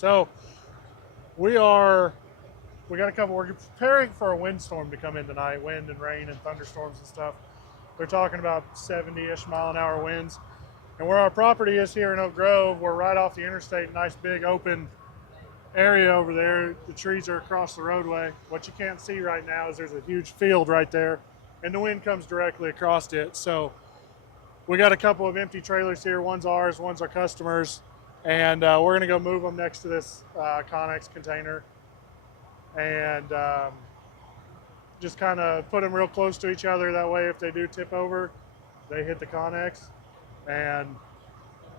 So we got a couple, we're preparing for a windstorm to come in tonight, wind and rain and thunderstorms and stuff. They're talking about 70-ish mile an hour winds. And where our property is here in Oak Grove, we're right off the interstate, nice big open area over there. The trees are across the roadway. What you can't see right now is there's a huge field right there, and the wind comes directly across it. So we got a couple of empty trailers here. One's ours, one's our customers, and we're gonna go move them next to this Connex container, and just kind of put them real close to each other. That way, if they do tip over, they hit the Connex and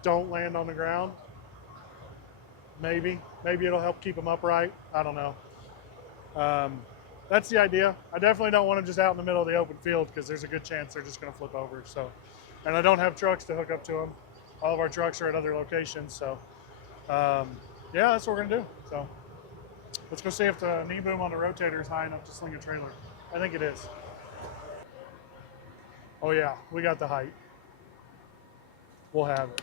don't land on the ground. Maybe it'll help keep them upright. I don't know. That's the idea. I definitely don't want them just out in the middle of the open field because there's a good chance they're just going to flip over. So, and I don't have trucks to hook up to them. All of our trucks are at other locations. So, yeah, that's what we're going to do. So, let's go see if the knee boom on the rotator is high enough to sling a trailer. I think it is. Oh yeah, we got the height. We'll have it.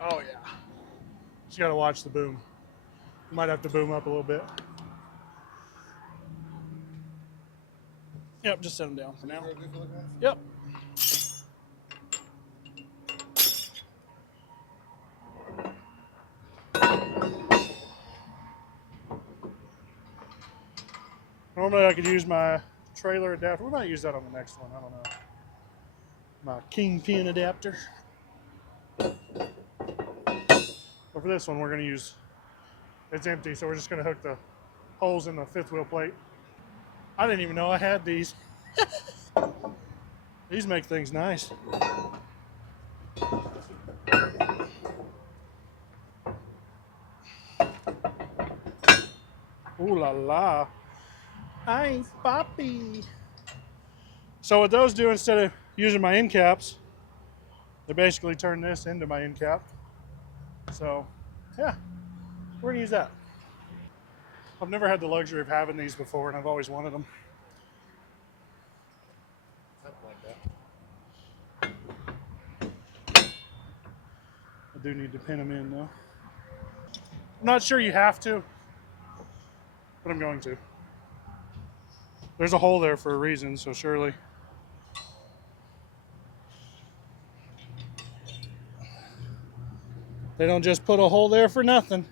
Oh yeah. Just gotta watch the boom. Might have to boom up a little bit. Yep, just set them down for now. Yep. Normally I could use my trailer adapter. We might use that on the next one, I don't know. My kingpin adapter. But for this one we're gonna use, it's empty, so we're just gonna hook the holes in the fifth wheel plate. I didn't even know I had these. These make things nice. Ooh la la. Hi, Poppy. So what those do, instead of using my end caps, they basically turn this into my end cap. So yeah, we're gonna use that. I've never had the luxury of having these before, and I've always wanted them. I do need to pin them in though. I'm not sure you have to, but I'm going to. There's a hole there for a reason, so surely. They don't just put a hole there for nothing.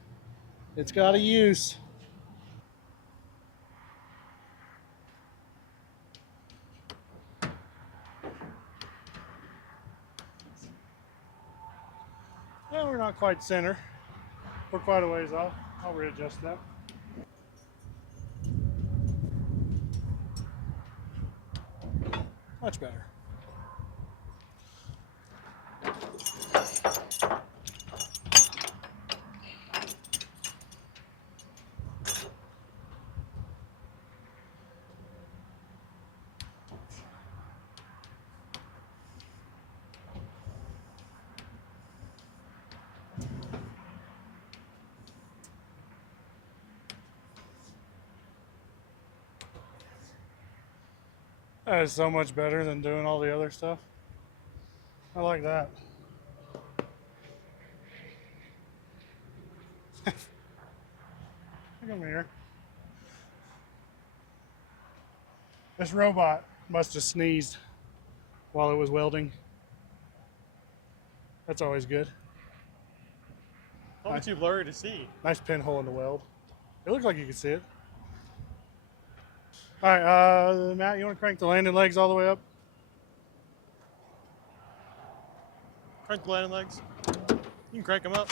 It's got a use. Well, we're not quite center. We're quite a ways off. I'll readjust that. Much better. That is so much better than doing all the other stuff. I like that. Come here. This robot must have sneezed while it was welding. That's always good. Probably too blurry to see. Nice pinhole in the weld. It looked like you could see it. All right, Matt, you want to crank the landing legs all the way up? Crank the landing legs. You can crank them up.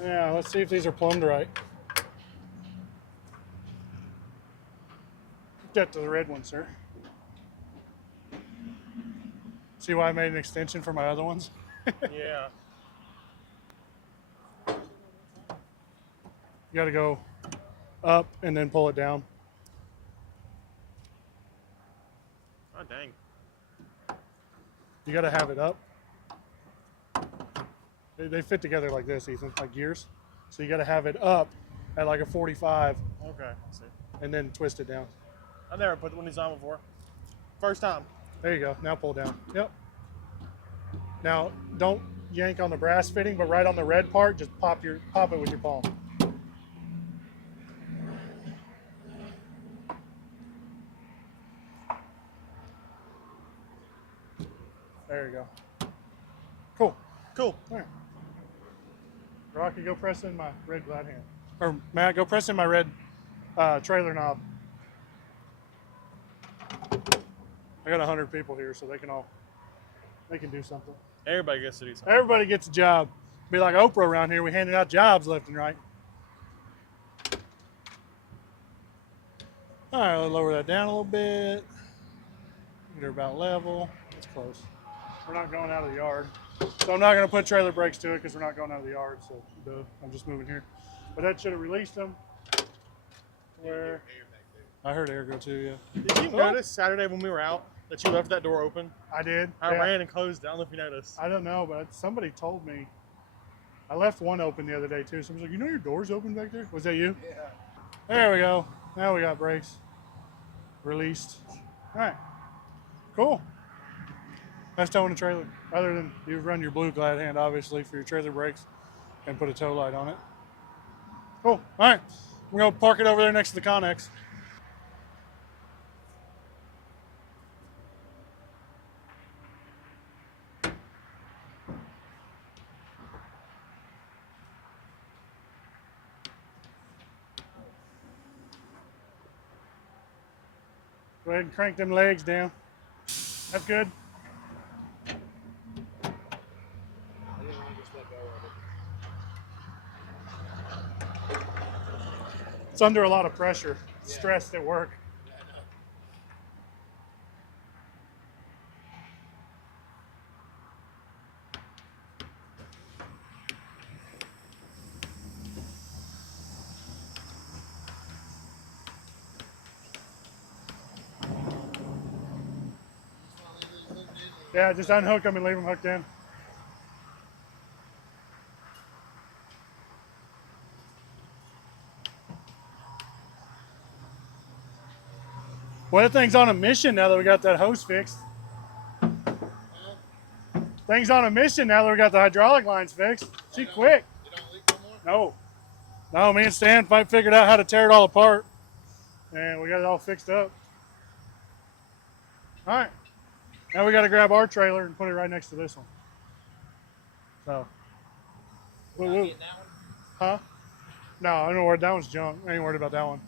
Yeah, let's see if these are plumbed right. Get to the red one, sir. See why I made an extension for my other ones? Yeah. You got to go up and then pull it down. Oh, dang. You got to have it up. They fit together like this, Ethan, like gears. So you got to have it up at like a 45 Okay, I see. and then twist it down. I've never put one of these on before. First time. There you go. Now pull down. Yep. Now don't yank on the brass fitting, but right on the red part, just pop it with your palm. There you go. Cool. Cool. All right. Rocky, go press in my red glad hand. Or Matt, go press in my red trailer knob. I got 100 people here, so they can do something. Everybody gets to do something. Everybody gets a job. Be like Oprah around here. We handing out jobs left and right. All right, let's lower that down a little bit. Get her about level. It's close. We're not going out of the yard. So I'm not going to put trailer brakes to it because we're not going out of the yard. So I'm just moving here. But that should have released them. Where I heard air go too, yeah. Did you notice Saturday when we were out that you left that door open? I did. I ran and closed it. I don't know if you noticed. I don't know, but somebody told me. I left one open the other day too. Someone's like, you know your door's open back there? Was that you? Yeah. There we go. Now we got brakes. Released. All right. Cool. That's towing a trailer. Other than you run your blue glad hand, obviously, for your trailer brakes and put a tow light on it. Cool. All right. We're going to park it over there next to the Connex. Go ahead and crank them legs down. That's good. I didn't want to just let go of it. It's under a lot of pressure, stressed at work. Yeah, I know. Yeah, just unhook them and leave them hooked in. Well, that thing's on a mission now that we got that hose fixed. Thing's on a mission now that we got the hydraulic lines fixed. She quick. You don't leak no more? No. No, me and Stan figured out how to tear it all apart. And we got it all fixed up. All right. Now we got to grab our trailer and put it right next to this one. So. Not getting that one? Huh? No, I don't know where that one's junk. I ain't worried about that one.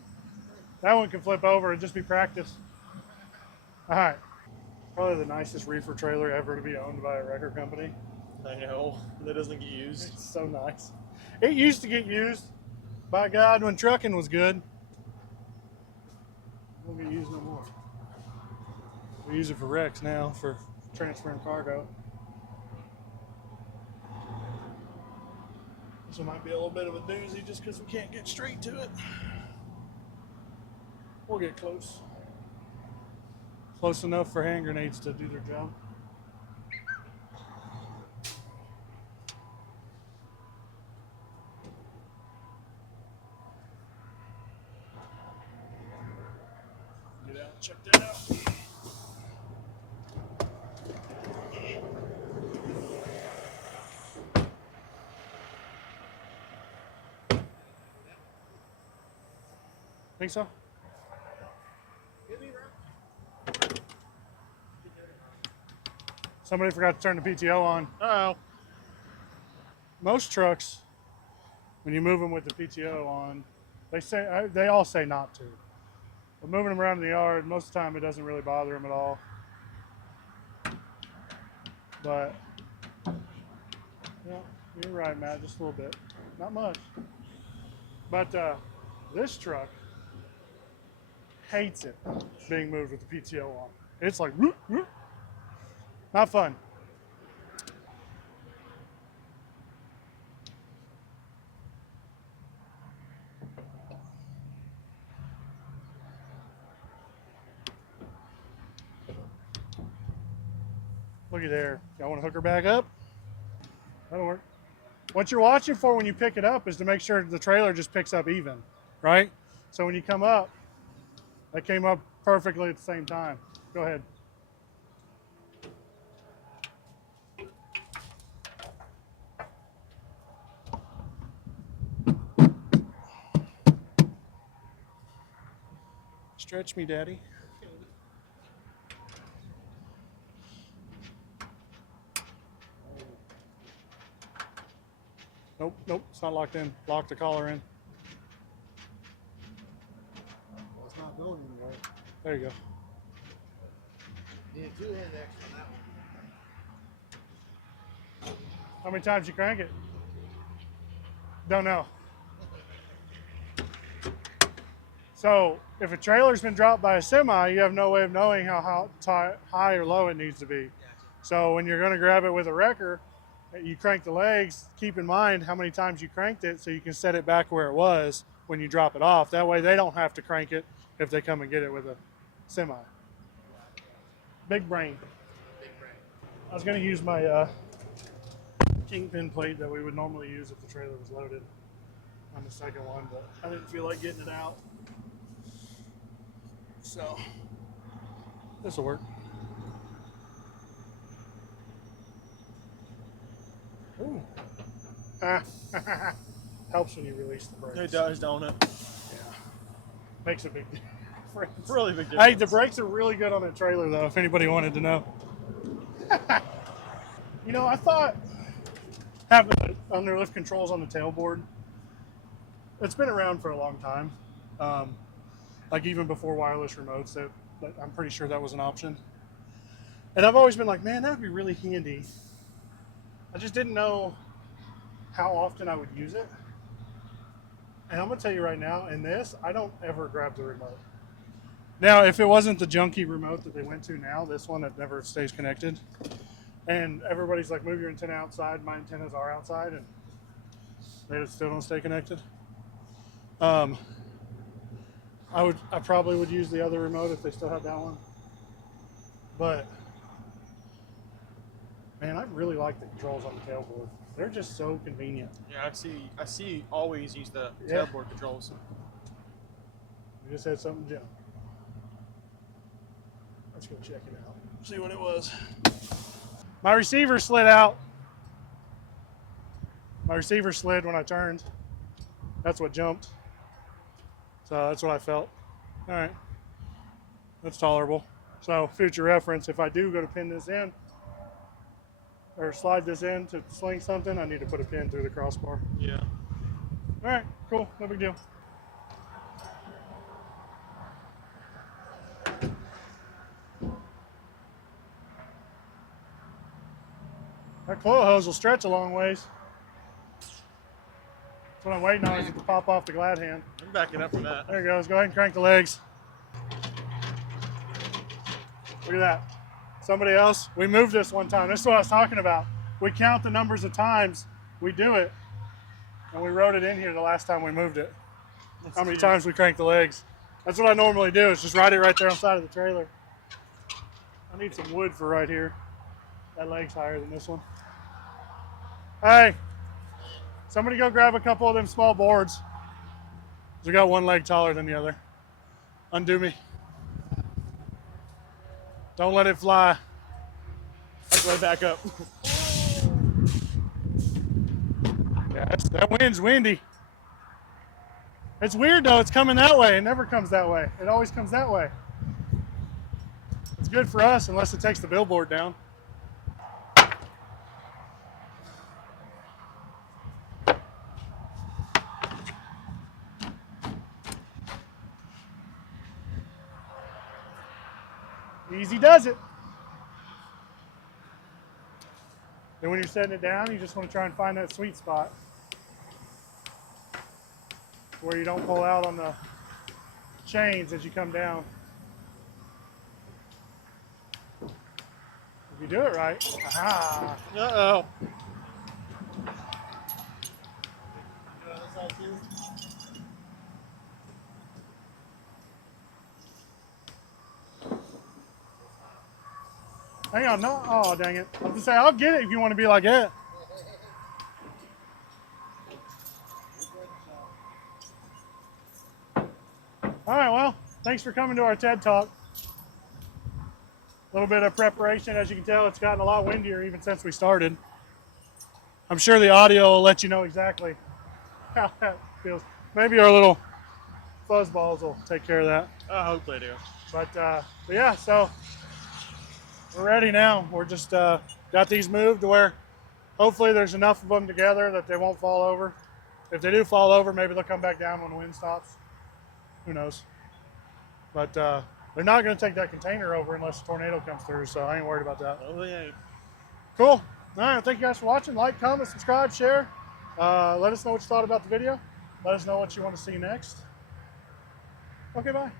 That one can flip over and just be practice. All right. Probably the nicest reefer trailer ever to be owned by a wrecker company. I know. That doesn't get used. It's so nice. It used to get used, by God, when trucking was good. It won't get used no more. We use it for wrecks now, for transferring cargo. This one might be a little bit of a doozy just because we can't get straight to it. We'll get close. Close enough for hand grenades to do their job. Get out and check that out. Think so? Somebody forgot to turn the PTO on. Uh-oh. Most trucks, when you move them with the PTO on, they all say not to. But moving them around the yard, most of the time it doesn't really bother them at all. But yeah, you're right, Matt, just a little bit, not much. But this truck hates it being moved with the PTO on. It's like, whoop, whoop. Not fun. Looky there. Y'all want to hook her back up? That'll work. What you're watching for when you pick it up is to make sure the trailer just picks up even, right? So when you come up, that came up perfectly at the same time. Go ahead. Stretch me, Daddy. Nope, nope, it's not locked in. Lock the collar in. Well, it's not going anywhere. There you go. Need 2 hand extra on that one. How many times you crank it? Don't know. So if a trailer's been dropped by a semi, you have no way of knowing how high or low it needs to be. So when you're going to grab it with a wrecker, you crank the legs, keep in mind how many times you cranked it so you can set it back where it was when you drop it off. That way they don't have to crank it if they come and get it with a semi. Big brain. I was going to use my kingpin plate that we would normally use if the trailer was loaded on the second one, but I didn't feel like getting it out. So this will work. Ooh. Helps when you release the brakes. It does, don't it? Yeah. Makes a big difference. Really big difference. Hey, the brakes are really good on the trailer though, if anybody wanted to know. You know, I thought having the underlift controls on the tailboard, it's been around for a long time. Like even before wireless remotes, that I'm pretty sure that was an option. And I've always been like, man, that would be really handy. I just didn't know how often I would use it. And I'm gonna tell you right now, in this, I don't ever grab the remote. Now, if it wasn't the junky remote that they went to now, this one that never stays connected, and everybody's like, move your antenna outside, my antennas are outside, and they just still don't stay connected. I probably would use the other remote if they still had that one. But man, I really like the controls on the tailboard. They're just so convenient. Yeah, I see you always use the Yeah. tailboard controls. We just had something jump. Let's go check it out. See what it was. My receiver slid out. My receiver slid when I turned. That's what jumped. So that's what I felt. All right. That's tolerable. So future reference, if I do go to pin this in or slide this in to sling something, I need to put a pin through the crossbar. Yeah. All right, cool, no big deal. That coil hose will stretch a long ways. That's what I'm waiting on, is it to pop off the glad hand. I'm backing up from that. There it goes. Go ahead and crank the legs. Look at that. Somebody else, we moved this one time. This is what I was talking about. We count the numbers of times we do it, and we wrote it in here the last time we moved it. How many times we crank the legs. That's what I normally do, is just write it right there on the side of the trailer. I need some wood for right here. That leg's higher than this one. Hey, somebody go grab a couple of them small boards. We got one leg taller than the other. Undo me. Don't let it fly. That's way back up. Yeah, that wind's windy. It's weird though, it's coming that way. It never comes that way. It always comes that way. It's good for us unless it takes the billboard down. Easy does it. Then when you're setting it down, you just want to try and find that sweet spot where you don't pull out on the chains as you come down. If you do it right, aha. Uh-oh. Hang on, no, oh dang it. I was gonna say, I'll get it if you want to be like it. All right, well, thanks for coming to our TED Talk. A little bit of preparation. As you can tell, it's gotten a lot windier even since we started. I'm sure the audio will let you know exactly how that feels. Maybe our little fuzz balls will take care of that. I hope they do. But yeah, so we're ready now. We're just got these moved to where hopefully there's enough of them together that they won't fall over. If they do fall over, maybe they'll come back down when the wind stops. Who knows? But they're not going to take that container over unless a tornado comes through, so I ain't worried about that. Oh, they ain't. Cool. All right, thank you guys for watching. Like, comment, subscribe, share. Let us know what you thought about the video. Let us know what you want to see next. Okay, bye.